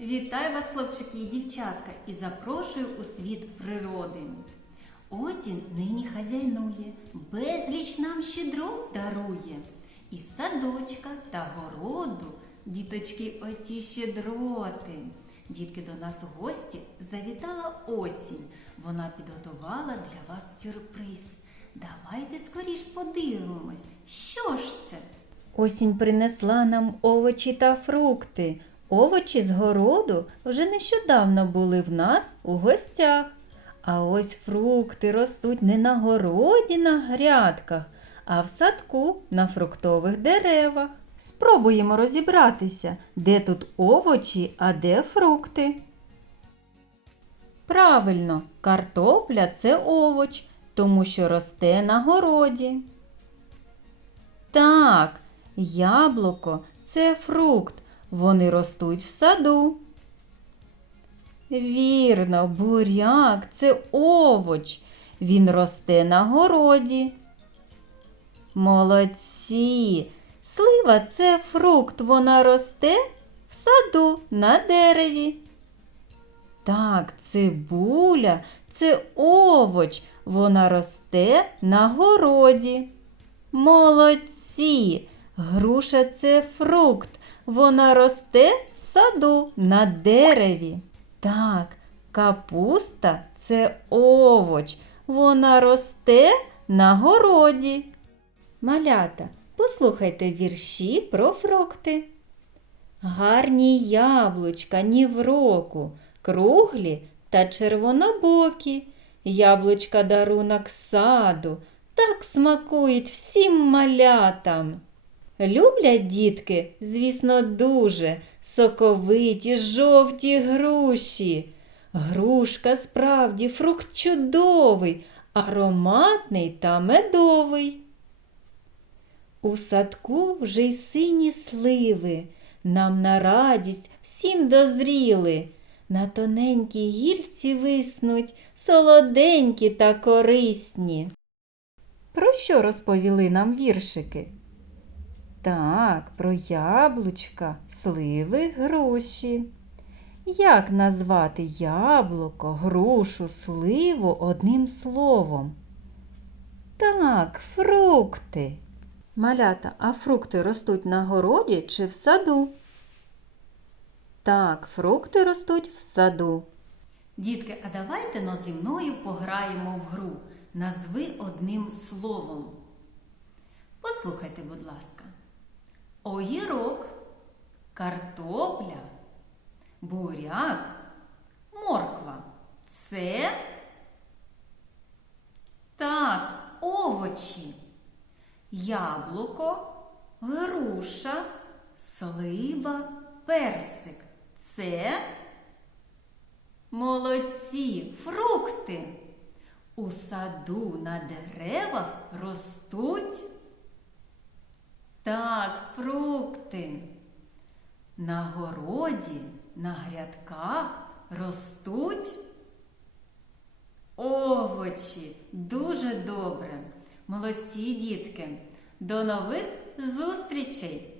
Вітаю вас, хлопчики і дівчатка, і запрошую у світ природи. Осінь нині хазяйнує, безліч нам щедрот дарує. Із садочка та городу діточки оті щедроти. Дітки до нас у гості завітала осінь. Вона підготувала для вас сюрприз. Давайте скоріш подивимось, що ж це? Осінь принесла нам овочі та фрукти. Овочі з городу вже нещодавно були в нас у гостях. А ось фрукти ростуть не на городі на грядках, а в садку на фруктових деревах. Спробуємо розібратися, де тут овочі, а де фрукти. Правильно, картопля це овоч, тому що росте на городі. Так, яблуко це фрукт. Вони ростуть в саду. Вірно, буряк це овоч. Він росте на городі. Молодці. Слива це фрукт. Вона росте в саду на дереві. Так, цибуля це овоч. Вона росте на городі. Молодці! Груша це фрукт. Вона росте в саду на дереві. Так, капуста це овоч. Вона росте на городі. Малята, послухайте вірші про фрукти. Гарні яблучка ні в року, круглі та червонобокі. Яблучка дарунок саду, так смакують всім малятам. Люблять дітки, звісно, дуже соковиті жовті груші. Грушка справді фрукт чудовий, ароматний та медовий. У садку вже й сині сливи, нам на радість всім дозріли. На тоненькій гільці виснуть, солоденькі та корисні. Про що розповіли нам віршики? Так, про яблучка, сливи, груші. Як назвати яблуко, грушу, сливу одним словом? Так, фрукти. Малята, а фрукти ростуть на городі чи в саду? Так, фрукти ростуть в саду. Дітки, а давайте но зі мною пограємо в гру. Назви одним словом. Послухайте, будь ласка. Огірок, картопля, буряк, морква. Це так, овочі. Яблуко, груша, слива, персик. Це молодці, фрукти. У саду на деревах ростуть. Так, фрукти. На городі, на грядках ростуть овочі. Дуже добре. Молодці, дітки. До нових зустрічей!